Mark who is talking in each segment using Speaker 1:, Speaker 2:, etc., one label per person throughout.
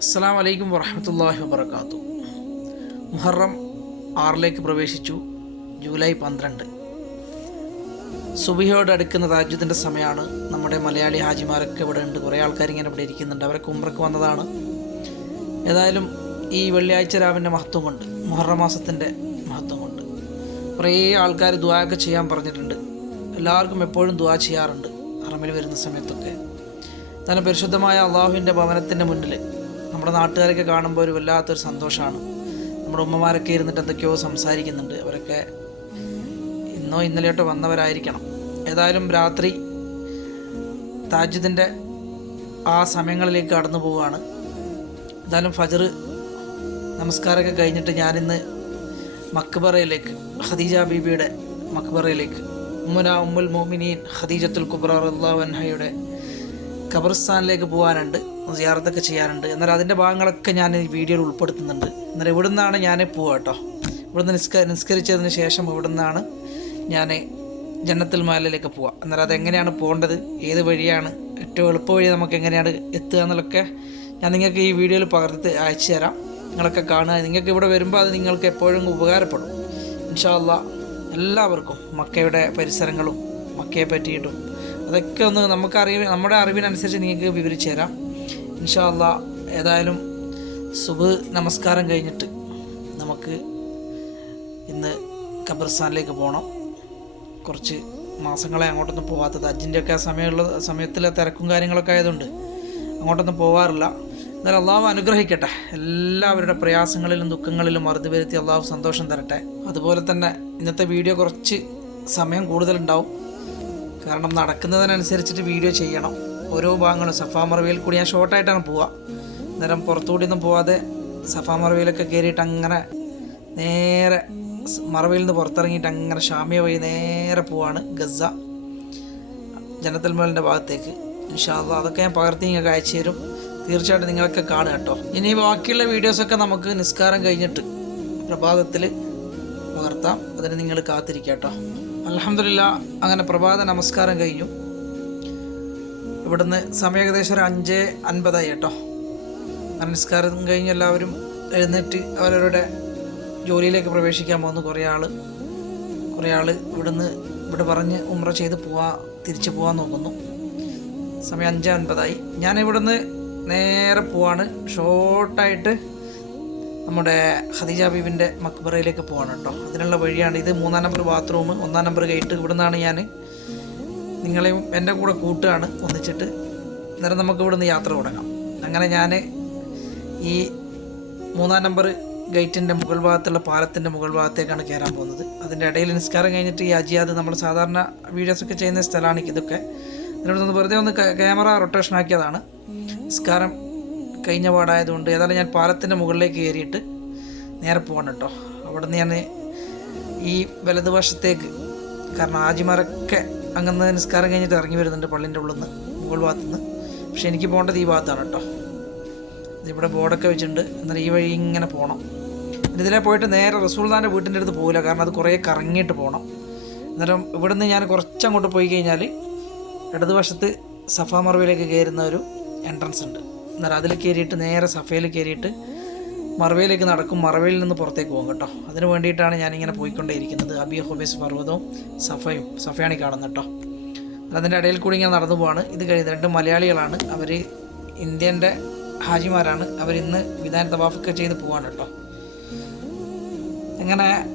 Speaker 1: അസ്സാം വലൈക്കും വറഹമത്തല്ലാഹി വബർക്കാത്തു മുഹറം ആറിലേക്ക് പ്രവേശിച്ചു. ജൂലൈ പന്ത്രണ്ട്. സുബിയോട് അടുക്കുന്ന രാജ്യത്തിന്റെ സമയമാണ് നമ്മുടെ മലയാളി ഹാജിമാരൊക്കെ ഇവിടെ ഉണ്ട്. കുറേ ആൾക്കാർ ഇങ്ങനെ ഇവിടെ ഇരിക്കുന്നുണ്ട്. അവരൊക്കെ ഉമ്രക്ക് വന്നതാണ്. ഏതായാലും ഈ വെള്ളിയാഴ്ച രാവിന്റെ മഹത്വമുണ്ട്. മുഹറം മാസത്തിന്റെ മഹത്വമുണ്ട്. കുറേ ആൾക്കാർ ദുവാക്കെ ചെയ്യാൻ പറഞ്ഞിട്ടുണ്ട്. എല്ലാവർക്കും എപ്പോഴും ദുവാ ചെയ്യാറുണ്ട്. ഹറമിൽ വരുന്ന സമയത്തൊക്കെ. തന്നെ പരിശുദ്ധമായ അള്ളാഹുവിന്റെ ഭവനത്തിന്റെ മുന്നിൽ നമ്മുടെ നാട്ടുകാരൊക്കെ കാണുമ്പോൾ ഒരു വല്ലാത്തൊരു സന്തോഷമാണ്. നമ്മുടെ ഉമ്മമാരൊക്കെ ഇരുന്നിട്ട് എന്തൊക്കെയോ സംസാരിക്കുന്നുണ്ട്. അവരൊക്കെ ഇന്നോ ഇന്നലെയോട്ടോ വന്നവരായിരിക്കണം. ഏതായാലും രാത്രി താജുദിന്റെ ആ സമയങ്ങളിലേക്ക് കടന്നു പോവുകയാണ്. എന്തായാലും ഫജർ നമസ്കാരമൊക്കെ കഴിഞ്ഞിട്ട് ഞാനിന്ന് മക്ബറയിലേക്ക് ഖദീജ ബീബിയുടെ മക്ബറയിലേക്ക് ഉമ്മുന ഉമ്മുൽ മോമിനീൻ ഖദീജത്തുൽ കുബ്ര വൻഹയുടെ ഖബർസ്ഥാനിലേക്ക് പോകാനുണ്ട്. സിയാറത്തൊക്കെ ചെയ്യാറുണ്ട്. എന്നാൽ അതിന്റെ ഭാഗങ്ങളൊക്കെ ഞാൻ ഈ വീഡിയോയിൽ ഉൾപ്പെടുത്തുന്നുണ്ട്. എന്നാൽ ഇവിടെ നിന്നാണ് ഞാൻ പോവുക കേട്ടോ ഇവിടെ നിന്ന് നിസ്ക നിസ്കരിച്ചതിന് ശേഷം ഇവിടെ നിന്നാണ് ഞാൻ ജന്നത്തുൽ മാലയിലേക്ക് പോവുക എന്നാൽ അതെങ്ങനെയാണ് പോകേണ്ടത്? ഏത് വഴിയാണ്? ഏറ്റവും എളുപ്പ വഴി നമുക്ക് എങ്ങനെയാണ് എത്തുക എന്നുള്ളതൊക്കെ ഞാൻ നിങ്ങൾക്ക് ഈ വീഡിയോയിൽ പകർത്തി അയച്ചു തരാം. നിങ്ങളൊക്കെ കാണുക. നിങ്ങൾക്ക് ഇവിടെ വരുമ്പോൾ അത് നിങ്ങൾക്ക് എപ്പോഴും ഉപകാരപ്പെടും. ഇൻഷാല്ല എല്ലാവർക്കും മക്കയുടെ പരിസരങ്ങളും മക്കയെ പറ്റിയിട്ടും അതൊക്കെ ഒന്ന് നമുക്ക് അറിവ് നമ്മുടെ അറിവിനനുസരിച്ച് നിങ്ങൾക്ക് വിവരിച്ചു തരാം. ഇൻഷാ അല്ലാ ഏതായാലും സുബ് നമസ്കാരം കഴിഞ്ഞിട്ട് നമുക്ക് ഇന്ന് ഖബർസ്ഥാനിലേക്ക് പോകണം കുറച്ച് മാസങ്ങളെ അങ്ങോട്ടൊന്നും പോകാത്തത് അജിന്റെയൊക്കെ സമയമുള്ള സമയത്തിലെ തിരക്കും കാര്യങ്ങളൊക്കെ ആയതുകൊണ്ട് അങ്ങോട്ടൊന്നും പോകാറില്ല എന്നാലും അള്ളാഹു അനുഗ്രഹിക്കട്ടെ. എല്ലാവരുടെ പ്രയാസങ്ങളിലും ദുഃഖങ്ങളിലും മറുതി വരുത്തി അള്ളാഹു സന്തോഷം തരട്ടെ. അതുപോലെ തന്നെ ഇന്നത്തെ വീഡിയോ കുറച്ച് സമയം കൂടുതലുണ്ടാവും. കാരണം നടക്കുന്നതിനനുസരിച്ചിട്ട് വീഡിയോ ചെയ്യണം. ഓരോ ഭാഗങ്ങളും സഫാ മറവിയിൽ കൂടി ഞാൻ ഷോർട്ടായിട്ടാണ് പോവുക അന്നേരം പുറത്തുകൂടി ഒന്നും പോവാതെ സഫാ മറവിയിലൊക്കെ കയറിയിട്ട് അങ്ങനെ നേരെ മറവിയിൽ നിന്ന് പുറത്തിറങ്ങിയിട്ട് അങ്ങനെ ഷാമിയ വഴി നേരെ പോവാണ് ഗസ ജനത്തൽമേലിന്റെ ഭാഗത്തേക്ക്. ഇൻഷാല്ല അതൊക്കെ ഞാൻ പകർത്തി നിങ്ങൾക്ക് അയച്ചു തരും. തീർച്ചയായിട്ടും നിങ്ങളൊക്കെ കാണുക കേട്ടോ. ഇനി ബാക്കിയുള്ള വീഡിയോസൊക്കെ നമുക്ക് നിസ്കാരം കഴിഞ്ഞിട്ട് പ്രഭാതത്തിൽ പകർത്താം. അതിന് നിങ്ങൾ കാത്തിരിക്കാം കേട്ടോ. അലഹമില്ല അങ്ങനെ പ്രഭാത നമസ്കാരം കഴിഞ്ഞു. ഇവിടുന്ന് സമയം ഏകദേശം ഒരു അഞ്ച് അൻപതായി കേട്ടോ. നമസ്കാരം കഴിഞ്ഞ് എല്ലാവരും എഴുന്നേറ്റ് അവരവരുടെ ജോലിയിലേക്ക് പ്രവേശിക്കാൻ പോകുന്നു കുറേ ആൾ കുറേ ആൾ ഇവിടുന്ന് ഇവിടെ പറഞ്ഞ് ഉമ്ര ചെയ്ത് പോവാ തിരിച്ചു പോകാൻ നോക്കുന്നു. സമയം അഞ്ച് അൻപതായി. ഞാൻ ഇവിടുന്ന് നേരെ പോവാണ്. ഷോർട്ടായിട്ട് നമ്മുടെ ഖദീജ ബീബിന്റെ മക്ബറയിലേക്ക് പോവാണ് കേട്ടോ. അതിനുള്ള വഴിയാണ് ഇത്. മൂന്നാം നമ്പർ ബാത്റൂം ഒന്നാം നമ്പർ ഗേറ്റ് ഇവിടുന്നാണ് ഞാൻ നിങ്ങളെയും എന്റെ കൂടെ കൂട്ടുകയാണ്. ഒന്നിച്ചിട്ട് അന്നേരം നമുക്ക് ഇവിടുന്ന് യാത്ര തുടങ്ങാം. അങ്ങനെ ഞാൻ ഈ മൂന്നാം നമ്പർ ഗേറ്റിന്റെ മുകൾ ഭാഗത്തുള്ള പാലത്തിന്റെ മുകൾ ഭാഗത്തേക്കാണ് കയറാൻ പോകുന്നത്. അതിന്റെ ഇടയിൽ നിസ്കാരം കഴിഞ്ഞിട്ട് ഈ അജിയാദ് നമ്മൾ സാധാരണ വീഡിയോസ് ഒക്കെ ചെയ്യുന്ന സ്ഥലമാണ് ഇതൊക്കെ. അതിനോട് ഒന്ന് വെറുതെ ഒന്ന് ക്യാമറ റൊട്ടേഷൻ ആക്കിയതാണ്. നിസ്കാരം കഴിഞ്ഞ പാടായതുകൊണ്ട് ഏതായാലും ഞാൻ പാലത്തിന്റെ മുകളിലേക്ക് കയറിയിട്ട് നേരെ പോകണം കേട്ടോ. അവിടെ നിന്ന് ഞാൻ ഈ വലതുവശത്തേക്ക് കാരണം ആജിമാരൊക്കെ അങ്ങനെ നിസ്കാരം കഴിഞ്ഞിട്ട് ഇറങ്ങി വരുന്നുണ്ട് പള്ളിന്റെ ഉള്ളിൽ നിന്ന് മുകൾ ഭാഗത്തു നിന്ന് പക്ഷെ എനിക്ക് പോകേണ്ടത് ഈ ഭാഗത്താണ് കേട്ടോ. ഇവിടെ ബോർഡൊക്കെ വെച്ചിട്ടുണ്ട്. എന്നാൽ ഈ വഴി ഇങ്ങനെ പോകണം. ഇതിലെ പോയിട്ട് നേരെ റസൂൽദാന്റെ വീട്ടിന്റെ അടുത്ത് പോകില്ല കാരണം അത് കുറേ കറങ്ങിയിട്ട് പോകണം. അന്നേരം ഇവിടെ നിന്ന് ഞാൻ കുറച്ചങ്ങോട്ട് പോയി കഴിഞ്ഞാൽ ഇടതുവശത്ത് സഫാ മറവിലേക്ക് കയറുന്ന ഒരു എൻട്രൻസ് ഉണ്ട്. അന്നേരം അതിൽ കയറിയിട്ട് നേരെ സഫയിൽ കയറിയിട്ട് മറവയിലേക്ക് നടക്കും. മറവയിൽ നിന്ന് പുറത്തേക്ക് പോകും കേട്ടോ. അതിന് വേണ്ടിയിട്ടാണ് ഞാനിങ്ങനെ പോയിക്കൊണ്ടേയിരിക്കുന്നത്. അബി ഹുബൈസ് പർവതവും സഫയും സഫയാണ് കാണുന്നത് കേട്ടോ. അതിന്റെ ഇടയിൽ കൂടി ഇങ്ങനെ നടന്നു പോവാണ്. ഇത് കഴിഞ്ഞ് രണ്ട് മലയാളികളാണ്. അവർ ഇന്ത്യന്റെ ഹാജിമാരാണ്. അവരിന്ന് വിധാന തവാഫൊക്കെ ചെയ്ത് പോവാണ് കേട്ടോ. അങ്ങനെ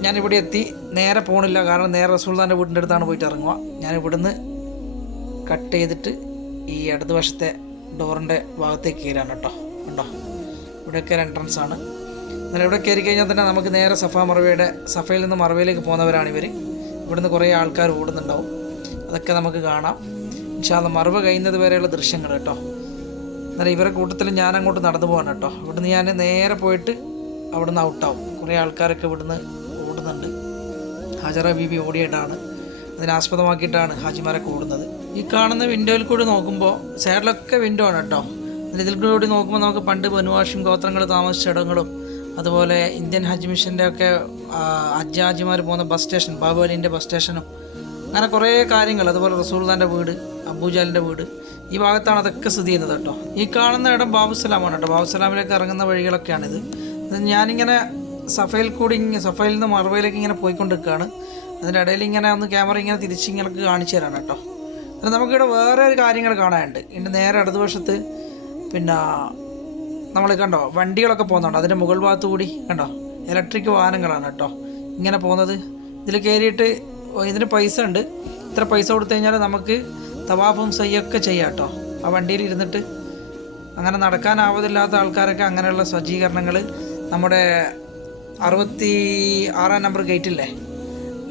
Speaker 1: ഞാനിവിടെ എത്തി. നേരെ പോകണില്ല കാരണം നേരെ റസൂൽദാന്റെ വീടിന്റെ അടുത്താണ് പോയിട്ട് ഇറങ്ങുക. ഞാൻ ഇവിടുന്ന് കട്ട് ചെയ്തിട്ട് ഈ ഇടതുവശത്തെ ഡോറിന്റെ ഭാഗത്തേക്ക് കയറാണ് കേട്ടോ. ഉണ്ടോ ഇവിടെയൊക്കെ ഒരു എൻട്രൻസ് ആണ്. എന്നാൽ ഇവിടെ കയറി കഴിഞ്ഞാൽ തന്നെ നമുക്ക് നേരെ സഫ മറവയുടെ സഫയിൽ നിന്ന് മറവയിലേക്ക് പോകുന്നവരാണ് ഇവർ ഇവിടുന്ന് കുറേ ആൾക്കാർ ഓടുന്നുണ്ടാവും. അതൊക്കെ നമുക്ക് കാണാം. പക്ഷേ അത് മറവ് കഴിയുന്നത് വരെയുള്ള ദൃശ്യങ്ങൾ കേട്ടോ. എന്നാൽ ഇവരെ കൂട്ടത്തിൽ ഞാൻ അങ്ങോട്ട് നടന്നു പോകണം കേട്ടോ. ഇവിടുന്ന് ഞാൻ നേരെ പോയിട്ട് അവിടുന്ന് ഔട്ടാവും കുറേ ആൾക്കാരൊക്കെ ഇവിടുന്ന് ഓടുന്നുണ്ട്. ഹജറ ബീബി ഓടിയിട്ടാണ്. അതിനാസ്പദമാക്കിയിട്ടാണ് ഹാജിമാരൊക്കെ ഓടുന്നത്. ഈ കാണുന്ന വിൻഡോയിൽ കൂടി നോക്കുമ്പോൾ സൈഡിലൊക്കെ വിൻഡോ ആണ് കേട്ടോ. ഇതിൽ കൂടി നോക്കുമ്പോൾ നമുക്ക് പണ്ട് ബനുവാഷിം ഗോത്രങ്ങൾ താമസിച്ച ഇടങ്ങളും അതുപോലെ ഇന്ത്യൻ ഹജ്ജ് മിഷന്റെ ഒക്കെ ഹജ്ജ് ഹാജിമാർ പോകുന്ന ബസ് സ്റ്റേഷൻ ബാബു അലീന്റെ ബസ് സ്റ്റേഷനും അങ്ങനെ കുറേ കാര്യങ്ങൾ. അതുപോലെ റസൂൽദാന്റെ വീട് അബൂജാലിന്റെ വീട് ഈ ഭാഗത്താണ് അതൊക്കെ സ്ഥിതി ചെയ്യുന്നത് കേട്ടോ. ഈ കാണുന്ന ഇടം ബാബുസലാമാണ് കേട്ടോ. ബാബുസലാമിലേക്ക് ഇറങ്ങുന്ന വഴികളൊക്കെയാണിത് ഞാനിങ്ങനെ സഫയിൽ കൂടി സഫയിൽ നിന്ന് മറവയിലേക്ക് ഇങ്ങനെ പോയിക്കൊണ്ടിരിക്കുകയാണ്. അതിന്റെ ഇടയിൽ ഇങ്ങനെ ഒന്ന് ക്യാമറ ഇങ്ങനെ തിരിച്ച് ഇങ്ങനെ കാണിച്ചു തരാണ് കേട്ടോ. നമുക്കിവിടെ വേറെ ഒരു കാര്യങ്ങൾ കാണാനുണ്ട്. ഇതിന്റെ നേരെ ഇടതുവശത്ത് പിന്നെ നമ്മൾ കണ്ടോ വണ്ടികളൊക്കെ പോകുന്നുണ്ട്. അതിന്റെ മുകൾ ഭാഗത്തു കൂടി കണ്ടോ ഇലക്ട്രിക് വാഹനങ്ങളാണ് കേട്ടോ. ഇങ്ങനെ പോകുന്നത്. ഇതിൽ കയറിയിട്ട് ഇതിന് പൈസ ഉണ്ട്. ഇത്ര പൈസ കൊടുത്തു കഴിഞ്ഞാൽ നമുക്ക് തവാഫും സയ്യൊക്കെ ചെയ്യാം കേട്ടോ. ആ വണ്ടിയിൽ ഇരുന്നിട്ട് അങ്ങനെ നടക്കാനാവതില്ലാത്ത ആൾക്കാരൊക്കെ അങ്ങനെയുള്ള സജ്ജീകരണങ്ങൾ നമ്മുടെ അറുപത്തി ആറാം നമ്പർ ഗേറ്റില്ലേ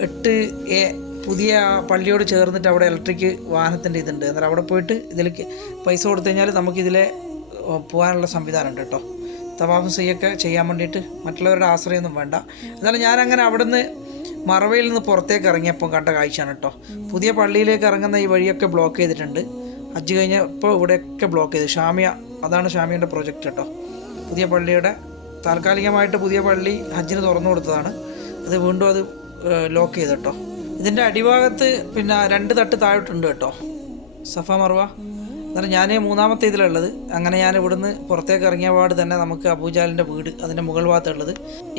Speaker 1: എട്ട് എ പുതിയ പള്ളിയോട് ചേർന്നിട്ട് അവിടെ ഇലക്ട്രിക് വാഹനത്തിന്റെ ഇതുണ്ട്. എന്നാൽ അവിടെ പോയിട്ട് ഇതിലേക്ക് പൈസ കൊടുത്തു കഴിഞ്ഞാൽ നമുക്കിതിലെ പോകാനുള്ള സംവിധാനം ഉണ്ട് കേട്ടോ. തവാഫ് സയ്യൊക്കെ ചെയ്യാൻ വേണ്ടിയിട്ട് മറ്റുള്ളവരുടെ ആശ്രയമൊന്നും വേണ്ട. എന്നാലും ഞാനങ്ങനെ അവിടെ നിന്ന് മറവയിൽ നിന്ന് പുറത്തേക്ക് ഇറങ്ങിയപ്പോൾ കണ്ട കാഴ്ചയാണ് കേട്ടോ. പുതിയ പള്ളിയിലേക്ക് ഇറങ്ങുന്ന ഈ വഴിയൊക്കെ ബ്ലോക്ക് ചെയ്തിട്ടുണ്ട്. ഹജ്ജ് കഴിഞ്ഞപ്പോൾ ഇവിടെയൊക്കെ ബ്ലോക്ക് ചെയ്തു. ഷാമിയ അതാണ് ഷാമിയന്റെ പ്രോജക്റ്റ് കേട്ടോ. പുതിയ പള്ളിയുടെ താൽക്കാലികമായിട്ട് പുതിയ പള്ളി ഹജ്ജിന് തുറന്നു കൊടുത്തതാണ്. അത് വീണ്ടും അത് ലോക്ക് ചെയ്തു കേട്ടോ. ഇതിന്റെ അടിഭാഗത്ത് പിന്നെ രണ്ട് തട്ട് താഴോട്ടുണ്ട് കേട്ടോ. സഫ മർവ. എന്നാൽ ഞാൻ മൂന്നാമത്തെ ഇതിലുള്ളത്. അങ്ങനെ ഞാൻ ഇവിടുന്ന് പുറത്തേക്ക് ഇറങ്ങിയ പാട് തന്നെ നമുക്ക് അബൂജാലിന്റെ വീട് അതിന്റെ മുകൾ ഭാഗത്തുള്ളത്.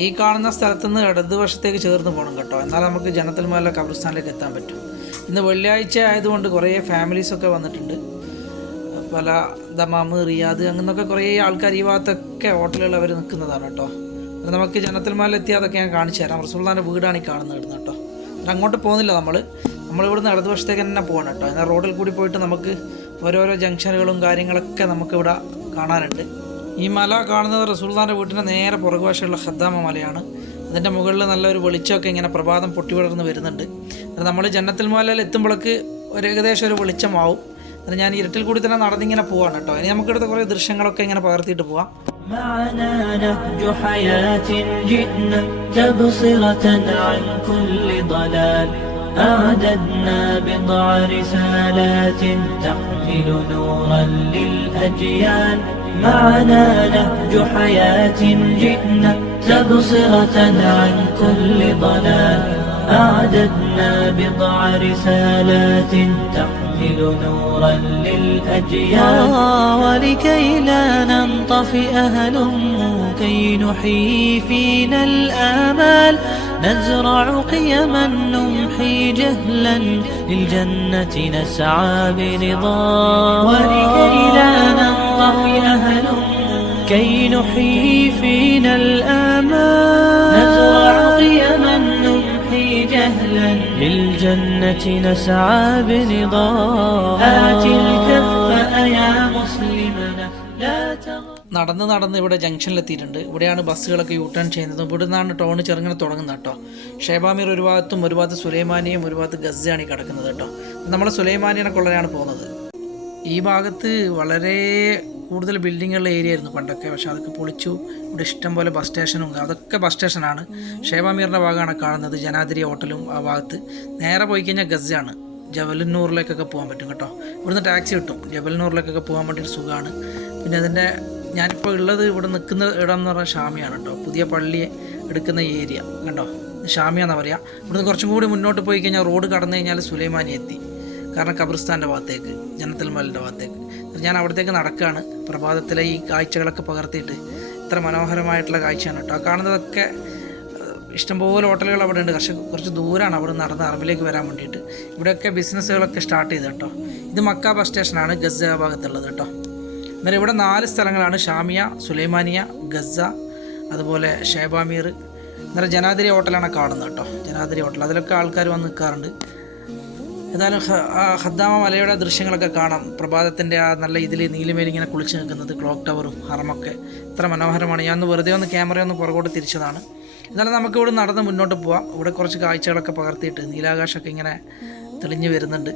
Speaker 1: ഈ കാണുന്ന സ്ഥലത്ത് നിന്ന് ഇടതുവശത്തേക്ക് ചേർന്ന് പോകണം കേട്ടോ. എന്നാൽ നമുക്ക് ജനത്തിൽ കബർസ്ഥാനിലേക്ക് എത്താൻ പറ്റും. ഇന്ന് വെള്ളിയാഴ്ച ആയതുകൊണ്ട് കുറേ ഫാമിലീസൊക്കെ വന്നിട്ടുണ്ട്. പല ദമാമ് റിയാദ് അങ്ങനൊക്കെ കുറേ ആൾക്കാർ ഈ ഭാഗത്തൊക്കെ ഹോട്ടലുകൾ അവർ നിൽക്കുന്നതാണ് കേട്ടോ. നമുക്ക് ജനത്തിൽമാലിൽ എത്തി അതൊക്കെ ഞാൻ കാണിച്ചു തരാം. റസൂള്ളാന്റെ വീടാണ് ഈ കാണുന്നത് ഇടുന്നത് കേട്ടോ അങ്ങോട്ട് പോകുന്നില്ല നമ്മൾ ഇവിടുന്ന് ഇടതുവശത്തേക്ക് തന്നെ പോകണം കേട്ടോ. എന്നാൽ റോഡിൽ കൂടി പോയിട്ട് നമുക്ക് ഓരോരോ ജംഗ്ഷനുകളും കാര്യങ്ങളൊക്കെ നമുക്കിവിടെ കാണാനുണ്ട് ഈ മല കാണുന്നത് റസൂള്ളാൻ്റെ വീട്ടിൻ്റെ നേരെ പുറകുവശമുള്ള ഖദ്ദാമ മലയാണ് അതിൻ്റെ മുകളിൽ നല്ലൊരു വെളിച്ചമൊക്കെ ഇങ്ങനെ പ്രഭാതം പൊട്ടിവിടർന്ന് വരുന്നുണ്ട് അത് നമ്മൾ ജന്നത്തിൽ മലയിൽ എത്തുമ്പോഴേക്ക് ഒരു ഏകദേശം ഒരു വെളിച്ചമാവും അത് ഞാൻ ഇരുട്ടിൽ കൂടി തന്നെ നടന്നിങ്ങനെ പോവാണ് കേട്ടോ ഇനി നമുക്കിടുത്ത കുറേ ദൃശ്യങ്ങളൊക്കെ ഇങ്ങനെ പകർത്തിയിട്ട് പോവാം
Speaker 2: معنا نهج حياة جئنا تبصرة عن كل ضلال أعددنا بضع رسالات تحمل نورا للأجيال. معنا نهج حياة جئنا تبصرة عن كل ضلال. أعددنا بضع رسالات تحمل نورا للأجيال. ولكي لا ننطفئ هلموا كي نحيي فينا الآمال. نزرع قيما نمحي جهلا للجنة نسعى برضا. ولكي لا ننطفئ هلموا كي نحيي فينا الآمال نزرع قيما نمحي جهلا للجنة نسعى برضا. آت الكف يا تغفل
Speaker 1: നടന്ന് നടന്ന് ഇവിടെ ജംഗ്ഷനിലെത്തിയിട്ടുണ്ട്. ഇവിടെയാണ് ബസ്സുകളൊക്കെ യൂ ടേൺ ചെയ്യുന്നത്. ഇവിടെ നിന്നാണ് ടൗൺ ചെറുങ്ങനെ തുടങ്ങുന്നത് കേട്ടോ. ഷേബാമീർ ഒരു ഭാഗത്തും ഒരു ഭാഗത്ത് സുലൈമാനിയും ഒരു ഭാഗത്ത് ഗസയാണ് കിടക്കുന്നത് കേട്ടോ. നമ്മൾ സുലൈമാനിയുടെ കൊള്ളയാണ് പോകുന്നത്. ഈ ഭാഗത്ത് വളരെ കൂടുതൽ ബിൽഡിങ്ങുള്ള ഏരിയ ആയിരുന്നു പണ്ടൊക്കെ. പക്ഷെ അതൊക്കെ പൊളിച്ചു. ഇവിടെ ഇഷ്ടം പോലെ ബസ് സ്റ്റേഷനും അതൊക്കെ ബസ് സ്റ്റേഷനാണ്. ഷേബാമീറിന്റെ ഭാഗമാണ് കാണുന്നത്. ജനാതിരി ഹോട്ടലും ആ ഭാഗത്ത്. നേരെ പോയി കഴിഞ്ഞാൽ ഗസയാണ് ജബലന്നൂറിലേക്കൊക്കെ പോകാൻ പറ്റും കേട്ടോ. ഇവിടുന്ന് ടാക്സി കിട്ടും. ജബലന്നൂറിലേക്കൊക്കെ പോകാൻ വേണ്ടിയിട്ട് സുഖമാണ്. പിന്നെ അതിന്റെ ഞാനിപ്പോൾ ഉള്ളത് ഇവിടെ നിൽക്കുന്ന ഇടം എന്ന് പറഞ്ഞാൽ ഷാമിയാണ് കേട്ടോ. പുതിയ പള്ളി എടുക്കുന്ന ഏരിയ. കണ്ടോ? ഷാമിയാന്നാ പറയാം. ഇവിടുന്ന് കുറച്ചും കൂടി മുന്നോട്ട് പോയി കഴിഞ്ഞാൽ റോഡ് കടന്നു കഴിഞ്ഞാൽ സുലൈമാനി എത്തി. കാരണം ഖബർസ്ഥാന്റെ ഭാഗത്തേക്ക് ജനത്തൽ മലിന്റെ ഭാഗത്തേക്ക്. ഞാൻ അവിടത്തേക്ക് നടക്കുകയാണ് പ്രഭാതത്തിലെ ഈ കാഴ്ചകളൊക്കെ പകർത്തിയിട്ട് ഇത്ര മനോഹരമായിട്ടുള്ള കാഴ്ചയാണ് കേട്ടോ. കാണുന്നതൊക്കെ ഇഷ്ടംപോലെ ഹോട്ടലുകൾ അവിടെ ഉണ്ട് പക്ഷേ കുറച്ച് ദൂരമാണ് അവിടെ നടന്ന് അറബിലേക്ക് വരാൻ വേണ്ടിയിട്ട്. ഇവിടെയൊക്കെ ബിസിനസ്സുകളൊക്കെ സ്റ്റാർട്ട് ചെയ്ത് കേട്ടോ. ഇത് മക്ക ബസ് സ്റ്റേഷനാണ് ഗസ ഭാഗത്തുള്ളത് കേട്ടോ. എന്നാൽ ഇവിടെ നാല് സ്ഥലങ്ങളാണ്. ഷാമിയ സുലൈമാനിയ ഗസ അതുപോലെ ഷേബാമീർ. എന്നാൽ ജനാതിരി ഹോട്ടലാണ് കാണുന്നത് കേട്ടോ. ജനാതിരി ഹോട്ടൽ. അതിലൊക്കെ ആൾക്കാർ വന്ന് നിൽക്കാറുണ്ട്. ഏതായാലും ഹദ്ദാമ മലയുടെ ദൃശ്യങ്ങളൊക്കെ കാണാം. പ്രഭാതത്തിന്റെ ആ നല്ല ഇതിൽ നീലിമേലിങ്ങനെ കുളിച്ച് നിൽക്കുന്നത് ക്ലോക്ക് ടവറും ഹറമൊക്കെ. ഇത്ര മനോഹരമാണ്. ഞാൻ ഒന്ന് വെറുതെ ഒന്ന് ക്യാമറ ഒന്ന് പുറകോട്ട് തിരിച്ചതാണ്. എന്നാലും നമുക്ക് ഇവിടെ നടന്ന് മുന്നോട്ട് പോവാം. ഇവിടെ കുറച്ച് കാഴ്ചകളൊക്കെ പകർത്തിയിട്ട് നീലാകാശമൊക്കെ ഇങ്ങനെ തെളിഞ്ഞു വരുന്നുണ്ട്.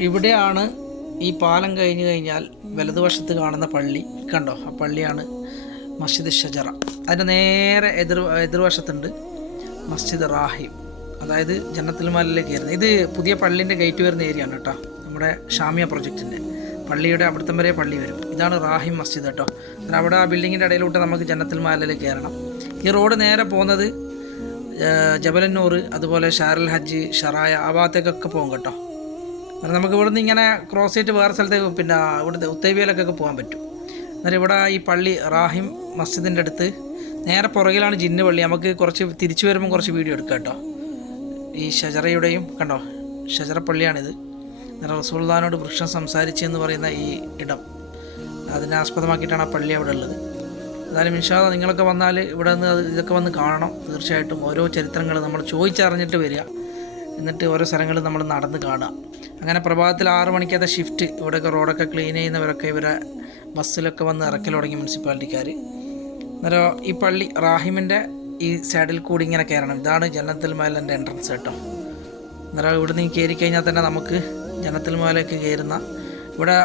Speaker 1: ഇവിടെയാണ് ഈ പാലം കഴിഞ്ഞു കഴിഞ്ഞാൽ വലതുവശത്ത് കാണുന്ന പള്ളി കണ്ടോ? ആ പള്ളിയാണ് മസ്ജിദ് ഷജറ. അതിന്റെ നേരെ എതിർ എതിർവശത്തുണ്ട് മസ്ജിദ് റാഹിം അതായത് ജന്നത്തിൽ മലയിലേക്ക് വരുന്നത് ഇത് പുതിയ പള്ളീന്റെ ഗേറ്റ് വരുന്ന ഏരിയ ആണ് കേട്ടോ. നമ്മുടെ ഷാമിയ പ്രൊജക്റ്റിന്റെ. പള്ളിയുടെ അവിടുത്തെ വരെ പള്ളി വരും. ഇതാണ് റാഹിം മസ്ജിദ് കേട്ടോ. എന്നാൽ അവിടെ ആ ബിൽഡിങ്ങിന്റെ ഇടയിലോട്ട് നമുക്ക് ജന്നത്തിൽ മാലിലേക്ക് കയറണം. ഈ റോഡ് നേരെ പോകുന്നത് ജബലന്നൂർ അതുപോലെ ഷാരൽ ഹജ്ജ് ഷറായ ആ ഭാഗത്തേക്കൊക്കെ പോകും കേട്ടോ. അന്നേരം നമുക്ക് ഇവിടുന്ന് ഇങ്ങനെ ക്രോസ് ചെയ്തിട്ട് വേറെ സ്ഥലത്തേക്ക് പിന്നെ ഇവിടുത്തെ ഉത്തേബിയയിലൊക്കെ പോകാൻ പറ്റും. അന്നേരം ഇവിടെ ഈ പള്ളി റാഹിം മസ്ജിദിന്റെ അടുത്ത് നേരെ പുറകിലാണ് ജിന്ന് പള്ളി. നമുക്ക് കുറച്ച് തിരിച്ചു വരുമ്പോൾ കുറച്ച് വീഡിയോ എടുക്കാം കേട്ടോ. ഈ ഷജറയുടെയും കണ്ടോ? ഷജറ പള്ളിയാണിത്. റസൂൽദാനോട് വൃക്ഷം സംസാരിച്ചു എന്ന് പറയുന്ന ഈ ഇടം. അതിനെ ആസ്പദമാക്കിയിട്ടാണ് ആ പള്ളി അവിടെ ഉള്ളത്. എന്തായാലും മിഷാദ നിങ്ങളൊക്കെ വന്നാൽ ഇവിടെ നിന്ന് ഇതൊക്കെ വന്ന് കാണണം. തീർച്ചയായിട്ടും ഓരോ ചരിത്രങ്ങൾ നമ്മൾ ചോദിച്ചറിഞ്ഞിട്ട് വരിക. എന്നിട്ട് ഓരോ സ്ഥലങ്ങൾ നമ്മൾ നടന്ന് കാണുക. അങ്ങനെ പ്രഭാതത്തിൽ ആറ് മണിക്കത്തെ ഷിഫ്റ്റ് ഇവിടെയൊക്കെ റോഡൊക്കെ ക്ലീൻ ചെയ്യുന്നവരൊക്കെ ഇവരെ ബസ്സിലൊക്കെ വന്ന് ഇറക്കൽ തുടങ്ങി മുനിസിപ്പാലിറ്റിക്കാർ അന്നേരം ഈ പള്ളി റാഹിമിന്റെ ഈ സൈഡിൽ കൂടി ഇങ്ങനെ കയറണം. ഇതാണ് ജനത്തിൽ മഹലിന്റെ എൻട്രൻസ് കേട്ടോ. അന്നേരം ഇവിടെ നിന്ന് കയറി കഴിഞ്ഞാൽ തന്നെ നമുക്ക് ജനത്തിൽ മലയ്ക്ക് കയറുന്ന ഇവിടെ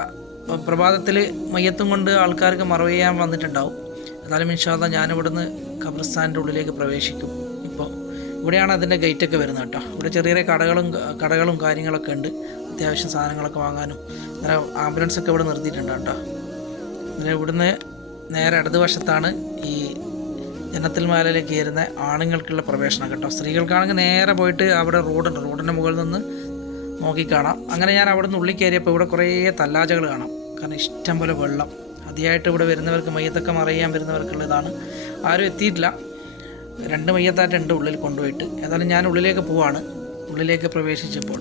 Speaker 1: പ്രഭാതത്തിൽ മയ്യത്തും കൊണ്ട് ആൾക്കാർക്ക് മറവ് ചെയ്യാൻ വന്നിട്ടുണ്ടാവും. എന്നാലും ഇൻഷാല്ല ഞാനിവിടുന്ന് ഖബർസ്ഥാന്റെ ഉള്ളിലേക്ക് പ്രവേശിക്കും. ഇവിടെയാണ് അതിന്റെ ഗേറ്റൊക്കെ വരുന്നത് കേട്ടോ. ഇവിടെ ചെറിയ ചെറിയ കടകളും കടകളും കാര്യങ്ങളൊക്കെ ഉണ്ട്. അത്യാവശ്യം സാധനങ്ങളൊക്കെ വാങ്ങാനും അന്നേരം ആംബുലൻസ് ഒക്കെ ഇവിടെ നിർത്തിയിട്ടുണ്ട് കേട്ടോ. അന്നേരം ഇവിടുന്ന് നേരെ ഇടതുവശത്താണ് ഈ ജനത്തിൽ മാലയിലേക്ക് കയറുന്ന ആണുങ്ങൾക്കുള്ള പ്രവേശനം കേട്ടോ. സ്ത്രീകൾക്കാണെങ്കിൽ നേരെ പോയിട്ട് അവിടെ റോഡുണ്ട്. റോഡിന്റെ മുകളിൽ നിന്ന് നോക്കിക്കാണാം അങ്ങനെ ഞാൻ അവിടെ നിന്ന് ഉള്ളിൽ കയറിയപ്പോൾ ഇവിടെ കുറേ തല്ലാജകൾ കാണാം. കാരണം ഇഷ്ടം പോലെ വെള്ളം. അതിയായിട്ട് ഇവിടെ വരുന്നവർക്ക് മയ്യത്തൊക്കെ മറിയാൻ വരുന്നവർക്കുള്ളതാണ്. ആരും എത്തിയിട്ടില്ല. രണ്ട് മയ്യത്തായിട്ടുണ്ട് ഉള്ളിൽ കൊണ്ടുപോയിട്ട് ഏതായാലും ഞാൻ ഉള്ളിലേക്ക് പോവാണ്. ഉള്ളിലേക്ക് പ്രവേശിച്ചപ്പോൾ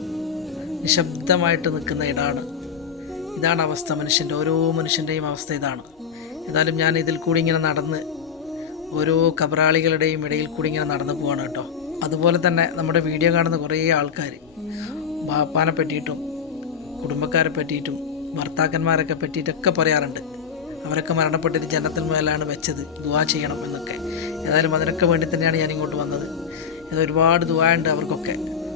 Speaker 1: നിശബ്ദമായിട്ട് നിൽക്കുന്ന ഇടാണ്. ഇതാണ് അവസ്ഥ മനുഷ്യന്റെ ഓരോ മനുഷ്യന്റെയും അവസ്ഥ ഇതാണ്. ഏതായാലും ഞാൻ ഇതിൽ കൂടി ഇങ്ങനെ നടന്ന് ഓരോ കബറാളികളുടെയും ഇടയിൽ കൂടി ഇങ്ങനെ നടന്നു പോവാണ് കേട്ടോ. അതുപോലെ തന്നെ നമ്മുടെ വീഡിയോ കാണുന്ന കുറേ ആൾക്കാർ ബാപ്പാനെ പറ്റിയിട്ടും കുടുംബക്കാരെ പറ്റിയിട്ടും ഭർത്താക്കന്മാരൊക്കെ പറ്റിയിട്ടൊക്കെ പറയാറുണ്ട്. അവരൊക്കെ മരണപ്പെട്ടിട്ട് ജനത്തിന് മേലാണ് വെച്ചത് ദുവാ ചെയ്യണം എന്നൊക്കെ. ഏതായാലും അതിനൊക്കെ വേണ്ടി തന്നെയാണ് ഞാൻ ഇങ്ങോട്ട് വന്നത്. ഇത് ഒരുപാട് ദുബായുണ്ട് അവർക്കൊക്കെ.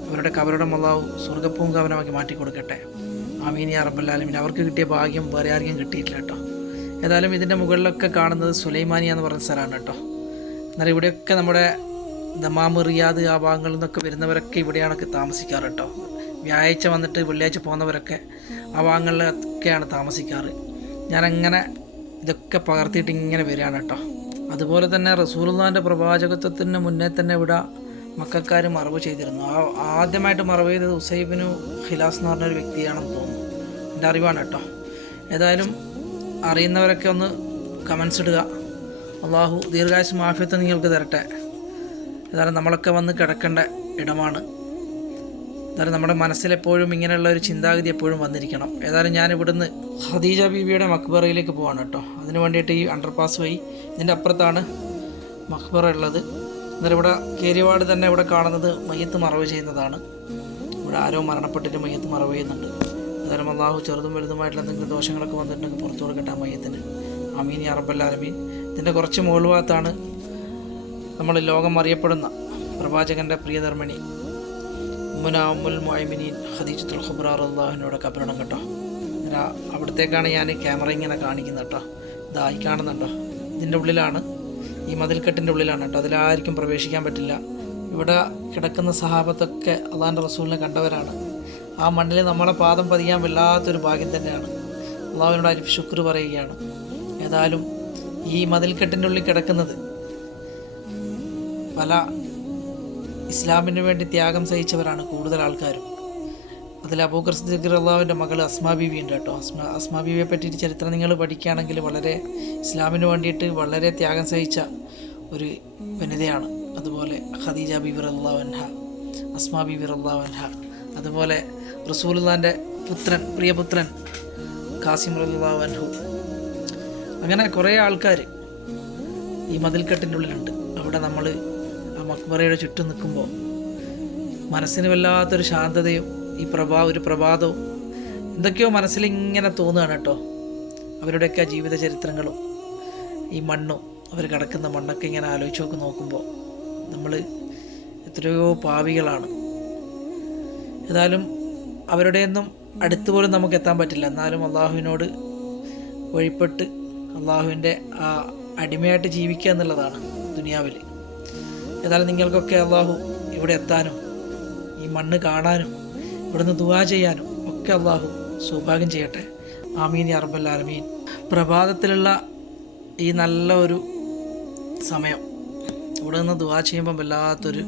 Speaker 1: അവരുടെ കബറുടെ മല്ലാവും സ്വർഗപ്പൂങ്കാവനമാക്കി മാറ്റി കൊടുക്കട്ടെ അമീനി അറബല്ലാലും അവർക്ക് കിട്ടിയ ഭാഗ്യം വേറെ ആർക്കും കിട്ടിയിട്ടില്ല കേട്ടോ. ഏതായാലും ഇതിന്റെ മുകളിലൊക്കെ കാണുന്നത് സുലൈമാനിയ എന്ന് പറഞ്ഞ സ്ഥലമാണ് കേട്ടോ. എന്നാൽ ഇവിടെയൊക്കെ നമ്മുടെ ദമാമ് റിയാദ് ആ ഭാഗങ്ങളിൽ നിന്നൊക്കെ വരുന്നവരൊക്കെ ഇവിടെയാണൊക്കെ താമസിക്കാറ് കേട്ടോ. വ്യാഴാഴ്ച വന്നിട്ട് വെള്ളിയാഴ്ച പോകുന്നവരൊക്കെ ആ ഭാഗങ്ങളിലൊക്കെയാണ് താമസിക്കാറ്. ഞാനങ്ങനെ ഇതൊക്കെ പകർത്തിയിട്ട് ഇങ്ങനെ വരികയാണ് കേട്ടോ. അതുപോലെ തന്നെ റസൂലുള്ളാന്റെ പ്രവാചകത്വത്തിന് മുന്നേ തന്നെ ഇവിടെ മക്കാർ മറവ് ചെയ്തിരുന്നു. ആ ആദ്യമായിട്ട് മറവ് ചെയ്തത് ഉസൈബിനു ഖിലാസ് എന്ന് പറഞ്ഞൊരു വ്യക്തിയാണെന്ന് തോന്നുന്നു. എന്റെ അറിവാണ് കേട്ടോ. ഏതായാലും അറിയുന്നവരൊക്കെ ഒന്ന് കമൻസ് ഇടുക. അള്ളാഹു ദീർഘായുസ് മാഫിയത്ത് നിങ്ങൾക്ക് തരട്ടെ. ഏതായാലും നമ്മളൊക്കെ വന്ന് കിടക്കേണ്ട ഇടമാണ്. ഏതായാലും നമ്മുടെ മനസ്സിലെപ്പോഴും ഇങ്ങനെയുള്ള ഒരു ചിന്താഗതി എപ്പോഴും വന്നിരിക്കണം. ഏതായാലും ഞാൻ ഇവിടുന്ന് ഖദീജ ബീബിയുടെ മക്ബറയിലേക്ക് പോവാണ് കേട്ടോ. അതിന് വേണ്ടിയിട്ട് ഈ അണ്ടർപാസ് വഴി ഇതിന്റെ അപ്പുറത്താണ് മക്ബറ ഉള്ളത്. എന്നാലും ഇവിടെ കേരിവാട് തന്നെ ഇവിടെ കാണുന്നത് മയ്യത്ത് മറവ് ചെയ്യുന്നതാണ്. ഇവിടെ ആരോ മരണപ്പെട്ടിട്ട് മയ്യത്ത് മറവ് ചെയ്യുന്നുണ്ട്. ഏതായാലും അള്ളാഹു ചെറുതും വലുതുമായിട്ടുള്ള എന്തെങ്കിലും ദോഷങ്ങളൊക്കെ വന്നിട്ടുണ്ടെങ്കിൽ പുറത്തു കൊടുക്കട്ടെ ആ മയ്യത്തിന്. അമീൻ അറബല്ലാലമീൻ ഇതിന്റെ കുറച്ച് മുകൾ ഭാഗത്താണ് നമ്മൾ ലോകം അറിയപ്പെടുന്ന പ്രവാചകന്റെ പ്രിയധർമ്മിണി. ഉമ്മുന ഉമ്മുൽ മൊയ്മിനീൻ ഖദീജത്തുൽ ഖുബ്രാർ അള്ളാഹുവിനോട് കബരണം കേട്ടോ. അവിടത്തേക്കാണ് ഞാൻ ക്യാമറ ഇങ്ങനെ കാണിക്കുന്നത് കേട്ടോ. ഇതായി കാണുന്നുണ്ടോ ഇതിന്റെ ഉള്ളിലാണ്. ഈ മതിൽക്കെട്ടിന്റെ ഉള്ളിലാണ് കേട്ടോ. അതിലാർക്കും പ്രവേശിക്കാൻ പറ്റില്ല. ഇവിടെ കിടക്കുന്ന സഹാബത്തൊക്കെ അള്ളാഹിന്റെ റസൂലിനെ കണ്ടവരാണ്. ആ മണ്ണിൽ നമ്മളെ പാദം പതിയാൻ വല്ലാത്തൊരു ഭാഗ്യം തന്നെയാണ്. അള്ളാഹുവിനോട് അരിഫ് ശുക്ർ പറയുകയാണ്. ഏതായാലും ഈ മതിൽക്കെട്ടിന്റെ ഉള്ളിൽ കിടക്കുന്നത് പല ഇസ്ലാമിന് വേണ്ടി ത്യാഗം സഹിച്ചവരാണ് കൂടുതൽ ആൾക്കാരും. അതിൽ അബൂക്കർ സിദ്ദീഖ് അള്ളാഹുവിന്റെ മകൾ അസ്മാ ബീവി ഉണ്ട് കേട്ടോ. അസ്മ അസ്മാ ബീവിയെ പറ്റിയിട്ട് ചരിത്രം നിങ്ങൾ പഠിക്കുകയാണെങ്കിൽ വളരെ ഇസ്ലാമിന് വേണ്ടിയിട്ട് വളരെ ത്യാഗം സഹിച്ച ഒരു വനിതയാണ്. അതുപോലെ ഖദീജ ബീബി അള്ളാഹുൻഹ അസ്മാ ബീബി അള്ളാഹുൻഹ അതുപോലെ റസൂലുള്ളാന്റെ പുത്രൻ പ്രിയപുത്രൻ കാസിം അള്ളാഹുൻഹു അങ്ങനെ കുറേ ആൾക്കാർ ഈ മതിൽക്കെട്ടിന്റെ ഉള്ളിലുണ്ട്. അവിടെ നമ്മൾ ആ മക്ബറയുടെ ചുറ്റും നിൽക്കുമ്പോൾ മനസ്സിന് വല്ലാത്തൊരു ശാന്തതയും ഈ പ്രഭാ ഒരു പ്രഭാതവും എന്തൊക്കെയോ മനസ്സിലിങ്ങനെ തോന്നുകയാണ് കേട്ടോ. അവരുടെയൊക്കെ ജീവിത ചരിത്രങ്ങളും ഈ മണ്ണും അവർ കിടക്കുന്ന മണ്ണൊക്കെ ഇങ്ങനെ ആലോചിച്ച് നോക്കി നോക്കുമ്പോൾ നമ്മൾ എത്രയോ പാവികളാണ്. ഏതായാലും അവരുടെയൊന്നും അടുത്ത് പോലും നമുക്ക് എത്താൻ പറ്റില്ല. എന്നാലും അള്ളാഹുവിനോട് വഴിപ്പെട്ട് അള്ളാഹുവിന്റെ ആ അടിമയായിട്ട് ജീവിക്കുക എന്നുള്ളതാണ് ദുനിയാവിൽ. ഏതായാലും നിങ്ങൾക്കൊക്കെ അള്ളാഹു ഇവിടെ എത്താനും ഈ മണ്ണ് കാണാനും ഇവിടുന്ന് ദുവാ ചെയ്യാനും ഒക്കെ അള്ളാഹു സൗഭാഗ്യം ചെയ്യട്ടെ. ആമീൻ അറബല്ലാലമീൻ പ്രഭാതത്തിലുള്ള ഈ നല്ല ഒരു സമയം. ഇവിടെ നിന്ന് ദുവാ ചെയ്യുമ്പം വല്ലാത്തൊരു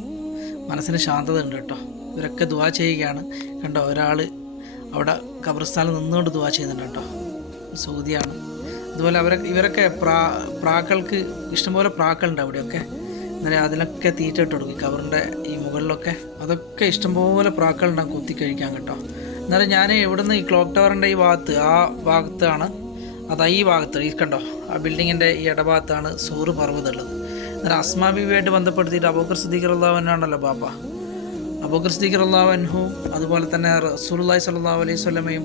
Speaker 1: മനസ്സിന് ശാന്തത ഉണ്ട് കേട്ടോ. ഇവരൊക്കെ ദുവാ ചെയ്യുകയാണ്. കണ്ടോ ഒരാൾ അവിടെ ഖബർസ്ഥാനിൽ നിന്നുകൊണ്ട് ദുവാ ചെയ്യുന്നുണ്ട് കേട്ടോ. സൗദിയാണ്. അതുപോലെ അവരെ ഇവരൊക്കെ പ്രാ പ്രാക്കൾക്ക് ഇഷ്ടംപോലെ പ്രാക്കളുണ്ട് അവിടെയൊക്കെ. എന്നാലും അതിലൊക്കെ തീറ്റ ഇട്ട് കൊടുക്കും കവറിന്റെ ഈ മുകളിലൊക്കെ. അതൊക്കെ ഇഷ്ടംപോലെ പ്രാക്കളുണ്ടാകും കുത്തി കഴിക്കാൻ കേട്ടോ. എന്നാലും ഞാൻ ഇവിടുന്ന് ഈ ക്ലോക്ക് ടവറിന്റെ ഈ ഭാഗത്ത് ആ ഭാഗത്താണ് അതാ ഈ ഭാഗത്ത് ഈ കണ്ടോ ആ ബിൽഡിങ്ങിന്റെ ഈ ഇടഭാഗത്താണ് സൂറ് പർവതമുള്ളത് എന്നാൽ അസ്മാ ബീവിയായിട്ട് ബന്ധപ്പെടുത്തിയിട്ട് അബൂക്കർ സിദ്ദീഖർ അള്ളാഹുവിനാണല്ലോ ബാപ്പ. അബൂക്കർ സിദ്ദീഖർ അള്ളാഹുൻഹു അതുപോലെ തന്നെ റസൂലുള്ളാഹി സല്ലാഹു അലൈഹി സ്വലമയും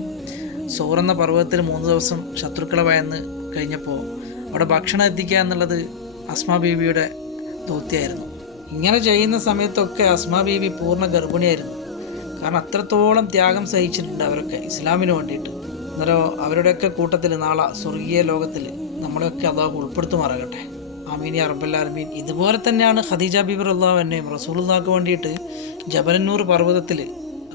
Speaker 1: സൂറെന്ന പർവതത്തിൽ മൂന്ന് ദിവസം ശത്രുക്കളെ വയന്ന് കഴിഞ്ഞപ്പോൾ അവിടെ ഭക്ഷണം എത്തിക്കുക എന്നുള്ളത് അസ്മാ ബീവിയുടെ ദൗത്യമായിരുന്നു ഇങ്ങനെ ചെയ്യുന്ന സമയത്തൊക്കെ അസ്മ ബീവി പൂർണ ഗർഭിണിയായിരുന്നു. കാരണം അത്രത്തോളം ത്യാഗം സഹിച്ചിട്ടുണ്ട് അവരൊക്കെ ഇസ്ലാമിന് വേണ്ടിയിട്ട്. അന്നേരം അവരുടെയൊക്കെ കൂട്ടത്തിൽ നാളെ സ്വർഗീയ ലോകത്തിൽ നമ്മളെയൊക്കെ ഉൾപ്പെടുത്തു ഉൾപ്പെടുത്തുമാറാകട്ടെ. ആമീനി അറബല്ലാർമീൻ ഇതുപോലെ തന്നെയാണ് ഖദീജ ബീബർ അള്ളാഹു എന്നെയും റസൂലുള്ളാഹ്ക്ക് വേണ്ടിയിട്ട് ജബലന്നൂർ പർവതത്തിൽ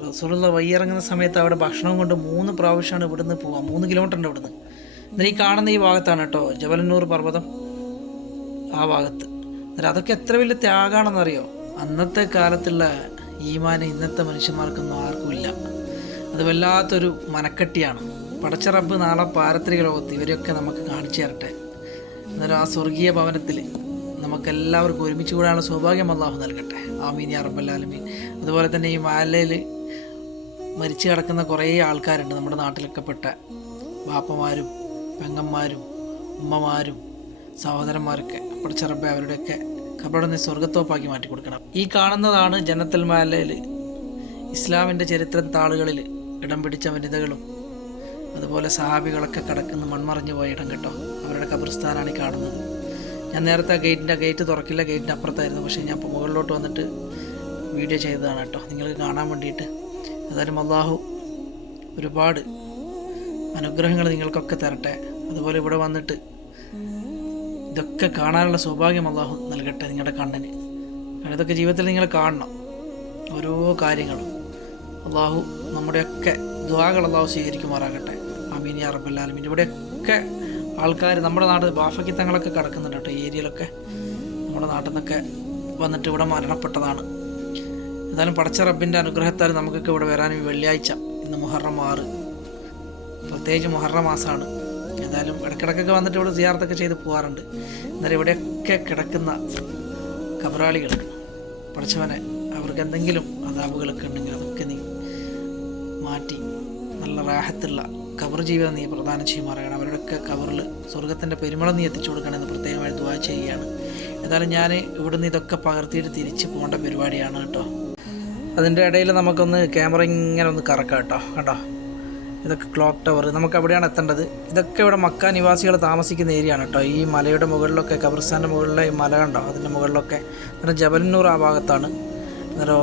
Speaker 1: റസൂലുള്ള വയ്യിറങ്ങുന്ന സമയത്ത് അവിടെ ഭക്ഷണം കൊണ്ട് മൂന്ന് പ്രാവശ്യമാണ് ഇവിടുന്ന് പോവാം മൂന്ന് കിലോമീറ്റർ ഉണ്ട് ഇവിടുന്ന്. എന്നാൽ ഈ കാണുന്ന ഈ ഭാഗത്താണ് കേട്ടോ ജബലന്നൂർ പർവതം. ആ ഭാഗത്ത്. അതൊക്കെ എത്ര വലിയ ത്യാഗമാണെന്നറിയോ അന്നത്തെ കാലത്തുള്ള ഈമാനെ ഇന്നത്തെ മനുഷ്യന്മാർക്കൊന്നും ആർക്കുമില്ല അത് വല്ലാത്തൊരു മനക്കെട്ടിയാണ്. പടച്ച റബ്ബ് നാളെ പാരത്രിക ലോകത്ത് ഇവരെയൊക്കെ നമുക്ക് കാണിച്ചു തരട്ടെ. എന്നാലും ആ സ്വർഗീയ ഭവനത്തിൽ നമുക്കെല്ലാവർക്കും ഒരുമിച്ച് കൂടാനുള്ള സൗഭാഗ്യം അള്ളാഹു നൽകട്ടെ. ആമീൻ യാ റബ്ബല്ലാലമീൻ അതുപോലെ തന്നെ ഈ മാലയിൽ മരിച്ചു കിടക്കുന്ന കുറേ ആൾക്കാരുണ്ട് നമ്മുടെ നാട്ടിലൊക്കെ പെട്ട ബാപ്പമാരും പെങ്ങന്മാരും ഉമ്മമാരും സഹോദരന്മാരൊക്കെ പഠിച്ചറബെ അവരുടെയൊക്കെ കബടന്ന് സ്വർഗത്തോപ്പാക്കി മാറ്റി കൊടുക്കണം. ഈ കാണുന്നതാണ് ജനത്തൽ മാലയിൽ ഇസ്ലാമിന്റെ ചരിത്രം താളുകളിൽ ഇടം പിടിച്ച വനിതകളും അതുപോലെ സഹാബികളൊക്കെ കിടക്കുന്ന മൺമറഞ്ഞു പോയ ഇടം കേട്ടോ അവരുടെ കബർസ്ഥാനാണ് ഈ കാണുന്നത്. ഞാൻ നേരത്തെ ഗേറ്റിന്റെ ഗേറ്റ് തുറക്കില്ല ഗേറ്റിന്റെ അപ്പുറത്തായിരുന്നു പക്ഷേ ഞാൻ ഇപ്പോൾ മുകളിലോട്ട് വന്നിട്ട് വീഡിയോ ചെയ്തതാണ് കേട്ടോ. നിങ്ങൾക്ക് കാണാൻ വേണ്ടിയിട്ട്. ഏതായാലും അള്ളാഹു ഒരുപാട് അനുഗ്രഹങ്ങൾ നിങ്ങൾക്കൊക്കെ തരട്ടെ. അതുപോലെ ഇവിടെ വന്നിട്ട് ഇതൊക്കെ കാണാനുള്ള സൗഭാഗ്യം അള്ളാഹു നൽകട്ടെ നിങ്ങളുടെ കണ്ണിന്. കാരണം ഇതൊക്കെ ജീവിതത്തിൽ നിങ്ങൾ കാണണം. ഓരോ കാര്യങ്ങളും. അള്ളാഹു നമ്മുടെയൊക്കെ ദ്വാകൾ അള്ളാഹു സ്വീകരിക്കുമാറാകട്ടെ. അമീൻ യാ റബ്ബല്ലാലമീൻ ഇവിടെയൊക്കെ ആൾക്കാർ നമ്മുടെ നാട് ബാഫക്കിത്തങ്ങളൊക്കെ കിടക്കുന്നുണ്ട് കേട്ടോ. ഏരിയയിലൊക്കെ നമ്മുടെ നാട്ടിൽ നിന്നൊക്കെ വന്നിട്ട് ഇവിടെ മരണപ്പെട്ടതാണ്. എന്തായാലും പടച്ച റബ്ബിന്റെ അനുഗ്രഹത്താൽ നമുക്കൊക്കെ ഇവിടെ വരാനും വെള്ളിയാഴ്ച ഇന്ന് മുഹറം ആറ്. പ്രത്യേകിച്ച് മുഹറം മാസമാണ് ഏതായാലും ഇടക്കിടക്കൊക്കെ വന്നിട്ട് ഇവിടെ സിയാർത്തൊക്കെ ചെയ്ത് പോകാറുണ്ട് എന്നാലും ഇവിടെയൊക്കെ കിടക്കുന്ന കബറാളികൾ പഠിച്ചവനെ അവർക്ക് എന്തെങ്കിലും അതാപുകളൊക്കെ ഉണ്ടെങ്കിൽ അതൊക്കെ നീ മാറ്റി നല്ല റാഹത്തുള്ള കബർ ജീവിതം നീ പ്രദാനം ചെയ്യുമാറാകണം. അവരുടെയൊക്കെ കബറിൽ സ്വർഗത്തിന്റെ പെരുമളം നീ എത്തിച്ചു കൊടുക്കണമെന്ന് പ്രത്യേകമായി ദുവാ ചെയ്യുകയാണ്. ഏതായാലും ഞാൻ ഇവിടുന്ന് ഇതൊക്കെ പകർത്തിയിട്ട് തിരിച്ച് പോകേണ്ട പരിപാടിയാണ് കേട്ടോ. അതിന്റെ ഇടയിൽ നമുക്കൊന്ന് ക്യാമറ ഇങ്ങനെ ഒന്ന് കറക്കാം കേട്ടോ. കണ്ടോ? ഇതൊക്കെ ക്ലോക്ക് ടവർ. നമുക്ക് അവിടെയാണ് എത്തേണ്ടത്? ഇതൊക്കെ ഇവിടെ മക്ക നിവാസികൾ താമസിക്കുന്ന ഏരിയ ആണ് കേട്ടോ. ഈ മലയുടെ മുകളിലൊക്കെ ഖബർസ്ഥാന്റെ മുകളിലെ ഈ മല കണ്ടോ? അതിന്റെ മുകളിലൊക്കെ. അന്നേരം ജബലന്നൂർ ആ ഭാഗത്താണ്. അന്നേരം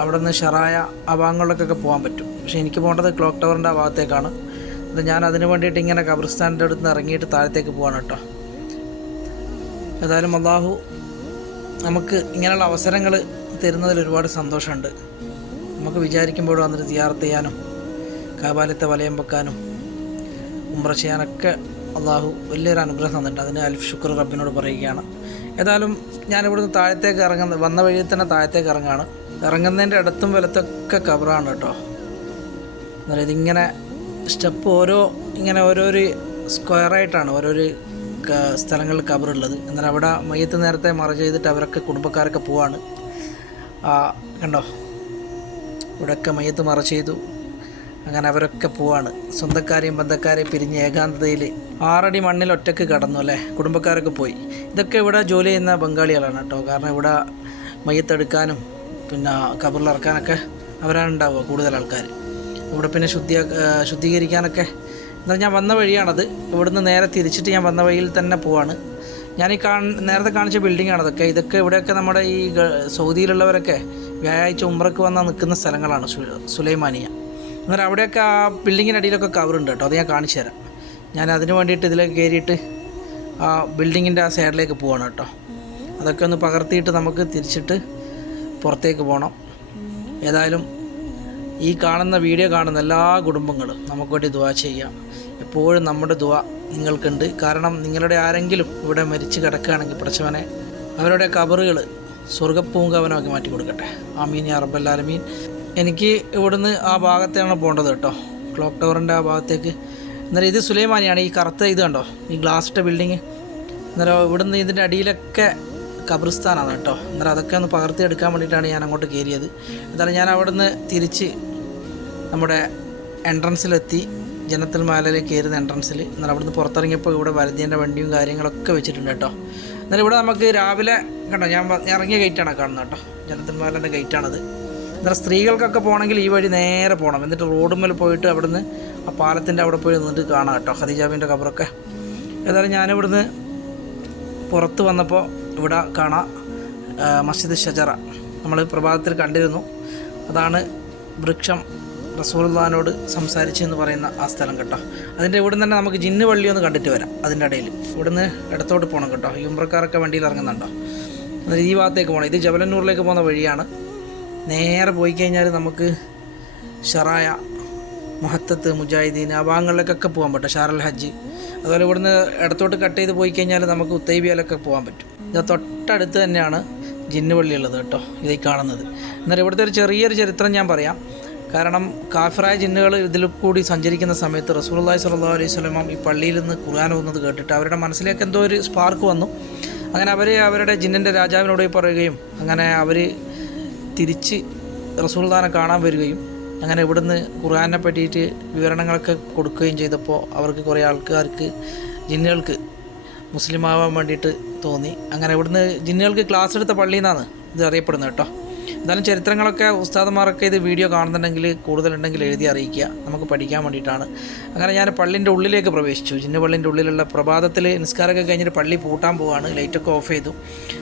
Speaker 1: അവിടെ നിന്ന് ഷറായ ആ ഭാഗങ്ങളിലൊക്കെ പോകാൻ പറ്റും. പക്ഷേ എനിക്ക് പോകേണ്ടത് ക്ലോക്ക് ടവറിന്റെ ആ ഭാഗത്തേക്കാണ്. അത് ഞാൻ അതിന് വേണ്ടിയിട്ട് ഇങ്ങനെ ഖബർസ്ഥാന്റെ അടുത്ത് നിന്ന് ഇറങ്ങിയിട്ട് താഴത്തേക്ക് പോവാണ് കേട്ടോ. ഏതായാലും അള്ളാഹു നമുക്ക് ഇങ്ങനെയുള്ള അവസരങ്ങൾ തരുന്നതിൽ ഒരുപാട് സന്തോഷമുണ്ട്. നമുക്ക് വിചാരിക്കുമ്പോഴും വന്നിട്ട് തിയാർത്ത് ചെയ്യാനും കാബാലത്തെ വലയം വെക്കാനും ഉമ്ര ചെയ്യാനൊക്കെ അള്ളാഹു വലിയൊരു അനുഗ്രഹം തന്നിട്ടുണ്ട്. അതിന് അൽഫ് ഷുക്ർ റബ്ബിനോട് പറയുകയാണ്. ഏതായാലും ഞാനിവിടുന്ന് താഴത്തേക്ക് ഇറങ്ങുന്ന വന്ന വഴിയിൽ തന്നെ താഴത്തേക്ക് ഇറങ്ങാണ്. ഇറങ്ങുന്നതിന്റെ അടുത്തും വലത്തൊക്കെ കബറാണ് കേട്ടോ. എന്നാൽ ഇതിങ്ങനെ സ്റ്റെപ്പ് ഓരോ ഇങ്ങനെ ഓരോരു സ്ക്വയറായിട്ടാണ് ഓരോരു സ്ഥലങ്ങളിൽ കബറുള്ളത്. എന്നാൽ അവിടെ മയ്യത്ത് നേരത്തെ മറ ചെയ്തിട്ട് അവരൊക്കെ കുടുംബക്കാരൊക്കെ പോവാണ്. കണ്ടോ? ഇവിടെയൊക്കെ മയ്യത്ത് മറ ചെയ്തു. അങ്ങനെ അവരൊക്കെ പോവാണ്. സ്വന്തക്കാരെയും ബന്ധക്കാരെയും പിരിഞ്ഞ് ഏകാന്തതയിൽ ആറടി മണ്ണിൽ ഒറ്റയ്ക്ക് കടന്നു അല്ലേ? കുടുംബക്കാരൊക്കെ പോയി. ഇതൊക്കെ ഇവിടെ ജോലി ചെയ്യുന്ന ബംഗാളികളാണ് കേട്ടോ. കാരണം ഇവിടെ മയ്യത്തെടുക്കാനും പിന്നെ കബറിലിറക്കാനൊക്കെ അവരാണ് ഉണ്ടാവുക കൂടുതൽ ആൾക്കാർ ഇവിടെ പിന്നെ ശുദ്ധി ശുദ്ധീകരിക്കാനൊക്കെ. എന്നാൽ ഞാൻ വന്ന വഴിയാണത്. ഇവിടുന്ന് നേരെ തിരിച്ചിട്ട് ഞാൻ വന്ന വഴിയിൽ തന്നെ പോവാണ്. ഞാൻ ഈ കാണ നേരത്തെ കാണിച്ച ബിൽഡിംഗ് ആണ് അതൊക്കെ ഇതൊക്കെ ഇവിടെയൊക്കെ നമ്മുടെ ഈ സൗദിയിലുള്ളവരൊക്കെ വ്യാഴാഴ്ച ഉമ്രക്ക് വന്നാൽ നിൽക്കുന്ന സ്ഥലങ്ങളാണ്. സുലൈമാനിയ. അന്നേരം അവിടെയൊക്കെ ആ ബിൽഡിങ്ങിന്റെ അടിയിലൊക്കെ ഉണ്ട് കേട്ടോ. അത് ഞാൻ കാണിച്ചു തരാം. ഞാൻ അതിന് വേണ്ടിയിട്ട് ഇതിലേക്ക് കയറിയിട്ട് ആ ബിൽഡിങ്ങിന്റെ ആ സൈഡിലേക്ക് പോവാണ് കേട്ടോ. അതൊക്കെ ഒന്ന് പകർത്തിയിട്ട് നമുക്ക് തിരിച്ചിട്ട് പുറത്തേക്ക് പോകണം ഏതായാലും ഈ കാണുന്ന വീഡിയോ കാണുന്ന എല്ലാ കുടുംബങ്ങളും നമുക്ക് വേണ്ടി ദുവാ ചെയ്യാം. എപ്പോഴും നമ്മുടെ ദുവാ നിങ്ങൾക്കുണ്ട്. കാരണം നിങ്ങളുടെ ആരെങ്കിലും ഇവിടെ മരിച്ചു കിടക്കുകയാണെങ്കിൽ പ്രശ്നവനെ അവരുടെ കബറുകൾ സ്വർഗപ്പൂങ്കവനമാക്കി മാറ്റി കൊടുക്കട്ടെ ആമീൻ യാ റബ്ബല്ലാലമീൻ എനിക്ക് ഇവിടുന്ന് ആ ഭാഗത്താണ് പോകേണ്ടത് കേട്ടോ. ക്ലോക്ക് ടവറിന്റെ ആ ഭാഗത്തേക്ക്. എന്നാലും ഇത് സുലൈമാനിയാണ് ഈ കറുത്ത ഇത് കണ്ടോ? ഈ ഗ്ലാസ് ഇട്ട ബിൽഡിങ് എന്നാലും ഇവിടുന്ന് ഇതിന്റെ അടിയിലൊക്കെ ഖബറിസ്ഥാനാണ് കേട്ടോ. എന്നാലും അതൊക്കെ ഒന്ന് പകർത്തി എടുക്കാൻ വേണ്ടിയിട്ടാണ് ഞാൻ അങ്ങോട്ട് കയറിയത്. എന്തായാലും ഞാൻ അവിടുന്ന് തിരിച്ച് നമ്മുടെ എൻട്രൻസിലെത്തി ജനത്തിൽ മാലയിലേക്ക് കയറുന്ന എൻട്രൻസിൽ എന്നാൽ അവിടുന്ന് പുറത്തിറങ്ങിയപ്പോൾ ഇവിടെ വരതിന്റെ വണ്ടിയും കാര്യങ്ങളൊക്കെ വെച്ചിട്ടുണ്ട് കേട്ടോ. എന്നാൽ ഇവിടെ നമുക്ക് രാവിലെ കണ്ടോ? ഞാൻ ഇറങ്ങിയ ഗേറ്റാണ് കാണുന്നത് കേട്ടോ. ജനത്തിൽ മാലേന്റെ ഗേറ്റാണത് എന്നാൽ സ്ത്രീകൾക്കൊക്കെ പോകണമെങ്കിൽ ഈ വഴി നേരെ പോകണം. എന്നിട്ട് റോഡുമ്മൽ പോയിട്ട് അവിടുന്ന് ആ പാലത്തിന്റെ അവിടെ പോയി നിന്നിട്ട് കാണാം കേട്ടോ. ഖദീജാബിന്റെ കബറൊക്കെ. ഏതായാലും ഞാനിവിടുന്ന് പുറത്ത് വന്നപ്പോൾ ഇവിടെ കാണാം മസ്ജിദ് ഷജറ. നമ്മൾ പ്രഭാതത്തിൽ കണ്ടിരുന്നു. അതാണ് വൃക്ഷം റസൂൽദാനോട് സംസാരിച്ചു എന്ന് പറയുന്ന ആ സ്ഥലം കേട്ടോ. അതിന്റെ ഇവിടെ തന്നെ നമുക്ക് ജിന്ന് വള്ളി ഒന്ന് കണ്ടിട്ട് വരാം അതിന്റെ ഇടയിൽ. ഇവിടുന്ന് ഇടത്തോട്ട് പോകണം കേട്ടോ. യുംബ്രക്കാരൊക്കെ വണ്ടിയിൽ ഇറങ്ങുന്നുണ്ടോ? എന്നിട്ട് ഈ ഭാഗത്തേക്ക് പോകണം. ഇത് ജബലന്നൂറിലേക്ക് പോകുന്ന വഴിയാണ്. നേരെ പോയി കഴിഞ്ഞാൽ നമുക്ക് ഷറായ മഹത്തത്ത് മുജാഹിദീൻ ആ ഭാഗങ്ങളിലേക്കൊക്കെ പോകാൻ പറ്റും ഷാറൽ ഹജ്ജ്. അതുപോലെ ഇവിടുന്ന് ഇടത്തോട്ട് കട്ട് ചെയ്ത് പോയി കഴിഞ്ഞാൽ നമുക്ക് ഉത്തൈബിയയിലൊക്കെ പോകാൻ പറ്റും. ഇത് തൊട്ടടുത്ത് തന്നെയാണ് ജിന്ന് പള്ളി ഉള്ളത് കേട്ടോ ഇത് കാണുന്നത്. എന്നാൽ ഇവിടുത്തെ ഒരു ചെറിയൊരു ചരിത്രം ഞാൻ പറയാം. കാരണം കാഫിറായ ജിന്നുകൾ ഇതിൽ കൂടി സഞ്ചരിക്കുന്ന സമയത്ത് റസൂലുള്ളാഹി സ്വല്ലല്ലാഹു അലൈഹി വസല്ലം ഈ പള്ളിയിൽ നിന്ന് ഖുർആൻ വന്നത് കേട്ടിട്ട് അവരുടെ മനസ്സിലേക്ക് എന്തോ ഒരു സ്പാർക്ക് വന്നു. അങ്ങനെ അവർ അവരുടെ ജിന്നിന്റെ രാജാവിനോട് പറയുകയും അങ്ങനെ അവർ തിരിച്ച് റസൂൽദാനെ കാണാൻ വരികയും അങ്ങനെ ഇവിടുന്ന് ഖുർആാനെ പറ്റിയിട്ട് വിവരണങ്ങളൊക്കെ കൊടുക്കുകയും ചെയ്തപ്പോൾ അവർക്ക് കുറേ ആൾക്കാർക്ക് ജിന്നുകൾക്ക് മുസ്ലിം ആവാൻ വേണ്ടിയിട്ട് തോന്നി. അങ്ങനെ ഇവിടുന്ന് ജിന്നുകൾക്ക് ക്ലാസ് എടുത്ത പള്ളിയിൽ നിന്നാണ് ഇത് അറിയപ്പെടുന്നത് കേട്ടോ. എന്തായാലും ചരിത്രങ്ങളൊക്കെ ഉസ്താദന്മാരൊക്കെ ഇത് വീഡിയോ കാണുന്നുണ്ടെങ്കിൽ കൂടുതലുണ്ടെങ്കിൽ എഴുതി അറിയിക്കുക. നമുക്ക് പഠിക്കാൻ വേണ്ടിയിട്ടാണ്. അങ്ങനെ ഞാൻ പള്ളിന്റെ ഉള്ളിലേക്ക് പ്രവേശിച്ചു. ജിന്നു പള്ളിന്റെ ഉള്ളിലുള്ള പ്രഭാതത്തിൽ നിസ്കാരമൊക്കെ കഴിഞ്ഞിട്ട് പള്ളി പൂട്ടാൻ പോവാണ്. ലൈറ്റൊക്കെ ഓഫ് ചെയ്തു.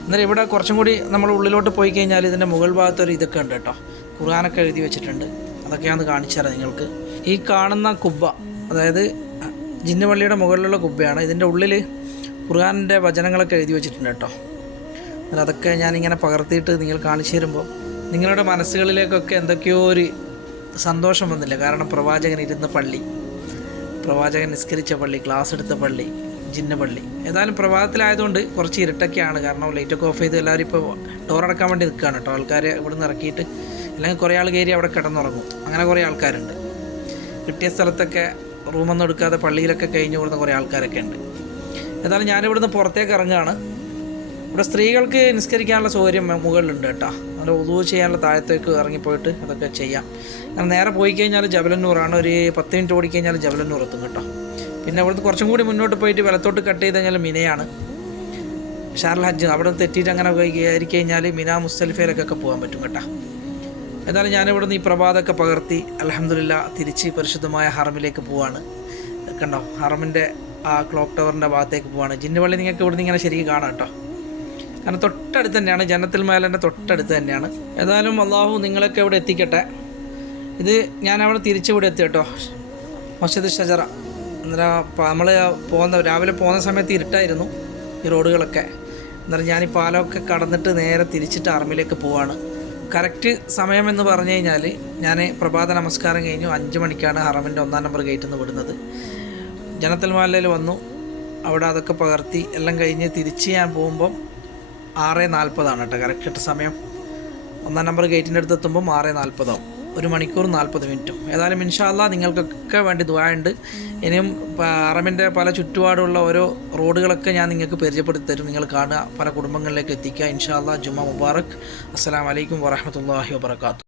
Speaker 1: എന്നാൽ ഇവിടെ കുറച്ചും കൂടി നമ്മൾ ഉള്ളിലോട്ട് പോയി കഴിഞ്ഞാൽ ഇതിന്റെ മുകൾ ഭാഗത്തൊരു ഇതൊക്കെ ഉണ്ട് കേട്ടോ. ഖുർആാനൊക്കെ എഴുതി വെച്ചിട്ടുണ്ട്. അതൊക്കെയാണ് കാണിച്ചു നിങ്ങൾക്ക്. ഈ കാണുന്ന കുബ്ബ അതായത് ജിന്ന പള്ളിയുടെ മുകളിലുള്ള കുബ്ബയാണ്. ഇതിന്റെ ഉള്ളിൽ ഖുർആാനിന്റെ വചനങ്ങളൊക്കെ എഴുതി വെച്ചിട്ടുണ്ട് കേട്ടോ. അതൊക്കെ ഞാനിങ്ങനെ പകർത്തിയിട്ട് നിങ്ങൾ കാണിച്ചു തരുമ്പോൾ നിങ്ങളുടെ മനസ്സുകളിലേക്കൊക്കെ എന്തൊക്കെയോ ഒരു സന്തോഷം വന്നില്ല. കാരണം പ്രവാചകൻ ഇരുന്ന പള്ളി പ്രവാചകൻ നിസ്കരിച്ച പള്ളി ക്ലാസ് എടുത്ത പള്ളി ജിന്ന പള്ളി. ഏതായാലും പ്രഭാതത്തിലായതുകൊണ്ട് കുറച്ച് ഇരുട്ടൊക്കെയാണ്. കാരണം ലൈറ്റൊക്കെ ഓഫ് ചെയ്ത് എല്ലാവരും ഇപ്പോൾ ഡോറടക്കാൻ വേണ്ടി നിൽക്കുകയാണ് കേട്ടോ. ആൾക്കാർ നിന്ന് ഇറക്കിയിട്ട് അല്ലെങ്കിൽ കുറേ ആൾ കയറി അവിടെ കിടന്നുറങ്ങും. അങ്ങനെ കുറേ ആൾക്കാരുണ്ട്. കിട്ടിയ സ്ഥലത്തൊക്കെ റൂമൊന്നും എടുക്കാതെ പള്ളിയിലൊക്കെ കഴിഞ്ഞു കൊടുക്കുന്ന കുറേ ആൾക്കാരൊക്കെ ഉണ്ട്. ഏതായാലും ഞാനിവിടുന്ന് പുറത്തേക്ക് ഇറങ്ങുകയാണ്. ഇവിടെ സ്ത്രീകൾക്ക് നിസ്കരിക്കാനുള്ള സൗകര്യം മുകളിലുണ്ട് കേട്ടോ. അവിടെ ഉദു ചെയ്യാനുള്ള താഴത്തേക്ക് ഇറങ്ങിപ്പോയിട്ട് അതൊക്കെ ചെയ്യാം. കാരണം നേരെ പോയി കഴിഞ്ഞാൽ ജബലന്നൂറാണ്. ഒരു പത്ത് മിനിറ്റ് ഓടിക്കഴിഞ്ഞാൽ ജബലന്നൂർ എത്തും കേട്ടോ. പിന്നെ അവിടുത്തെ കുറച്ചും കൂടി മുന്നോട്ട് പോയിട്ട് വലത്തോട്ട് കട്ട് ചെയ്ത് കഴിഞ്ഞാൽ മിനയാണ്. ഷാർൽ ഹജ്ജ് അവിടെ തെറ്റിയിട്ട് അങ്ങനെ കയറി കഴിഞ്ഞാൽ മിന മുസ്തലിഫയിലേക്കൊക്കെ പോകാൻ പറ്റും കേട്ടോ. എന്നാലും ഞാനിവിടുന്ന് ഈ പ്രഭാതമൊക്കെ പകർത്തി അലഹമില്ല തിരിച്ച് പരിശുദ്ധമായ ഹറമിലേക്ക് പോവാണ്. കണ്ടോ? ഹറമിന്റെ ആ ക്ലോക്ക് ടവറിന്റെ ഭാഗത്തേക്ക് പോവാണ്. ജിന്നുപള്ളി നിങ്ങൾക്ക് ഇവിടുന്ന് ഇങ്ങനെ ശരിക്കും കാണാം കേട്ടോ. കാരണം തൊട്ടടുത്ത് തന്നെയാണ് ജനത്തിൽ മേലന്റെ തൊട്ടടുത്ത് തന്നെയാണ്. ഏതായാലും അള്ളാഹു നിങ്ങളൊക്കെ ഇവിടെ എത്തിക്കട്ടെ. ഇത് ഞാൻ അവിടെ തിരിച്ചു ഇവിടെ എത്തി കേട്ടോ. മസ്ജിദ് ഷജറ. അന്നേരം നമ്മൾ പോകുന്ന രാവിലെ പോകുന്ന സമയത്ത് ഇരുട്ടായിരുന്നു ഈ റോഡുകളൊക്കെ. അന്നേരം ഞാൻ ഈ പാലമൊക്കെ കടന്നിട്ട് നേരെ തിരിച്ചിട്ട് ആർമിയിലേക്ക് പോവാണ്. കറക്റ്റ് സമയമെന്ന് പറഞ്ഞു കഴിഞ്ഞാൽ ഞാൻ പ്രഭാത നമസ്കാരം കഴിഞ്ഞു. അഞ്ച് മണിക്കാണ് ഹറമിന്റെ ഒന്നാം നമ്പർ ഗേറ്റ് നിന്ന് വിടുന്നത്. ജനത്തൽ മാലയിൽ വന്നു. അവിടെ അതൊക്കെ പകർത്തി. എല്ലാം കഴിഞ്ഞ് തിരിച്ച് ഞാൻ പോകുമ്പം ആറ് നാൽപ്പതാണ് കേട്ടോ. കറക്റ്റ് സമയം. ഒന്നാം നമ്പർ ഗേറ്റിന്റെ അടുത്ത് എത്തുമ്പം ആറ് നാൽപ്പതാവും. ഒരു മണിക്കൂർ നാൽപ്പത് മിനിറ്റും. ഏതായാലും ഇൻഷാല്ല നിങ്ങൾക്കൊക്കെ വേണ്ടി ദ്വായുണ്ട് ഇനിയും അറമിന്റെ പല ചുറ്റുപാടുള്ള ഓരോ റോഡുകളൊക്കെ ഞാൻ നിങ്ങൾക്ക് പരിചയപ്പെടുത്തി തരും. നിങ്ങൾ കാണുക. പല കുടുംബങ്ങളിലേക്ക് എത്തിക്കുക. ഇൻഷാല്ല ജുമ മുബാറക്. അസ്സാം വലൈക്കും വറഹമത്തല്ലാഹി വാബർക്കാത്തു